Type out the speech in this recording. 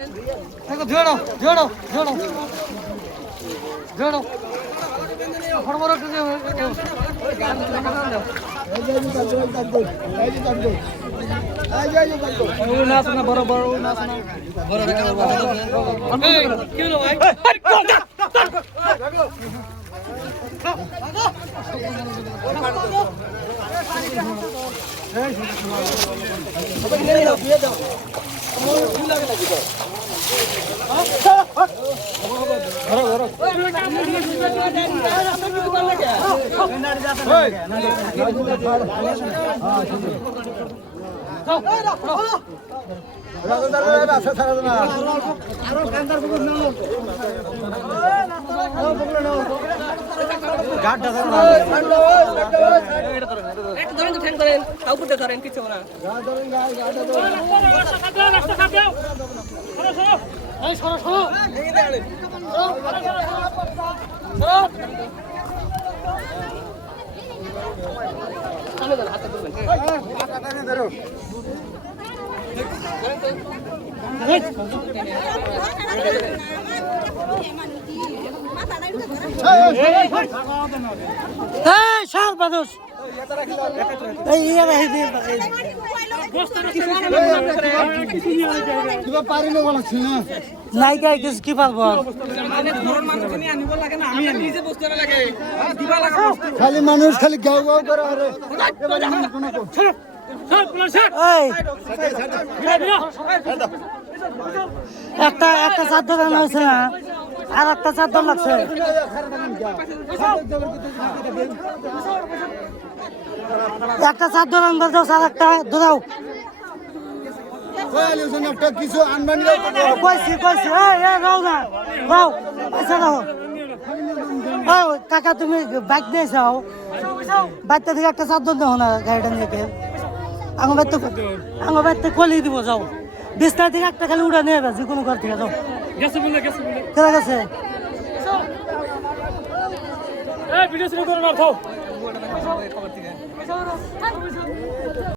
দেখো ধুয়ে নাও ধুয়ে নাও ধুয়ে নাও ধুয়ে নাও ফরমার নাচ না বড় বড় নাচ না কি হলো ভাই নায়িকা কি পারবো খালি মানুষ খালি গাও গাও করে একটা একটা চাদর আনা হয়েছে না আর একটা চাদর লাগছে একটা চাদর আনবার দাও আর একটা দাও কিছু আনবেন কইছি কইছি রাও না রাও পয়সা দাও কাকা তুমি বাইক দিয়ে যাও বাইকটা থেকে একটা চাদর দাও না গাড়িটা নিয়ে আমার বাড়িতে কলিয়ে দিব যাও বিস্তার থেকে একটা খালি উড়া নিয়ে যে কোনো ঘর থেকে যাও কেনা গেছে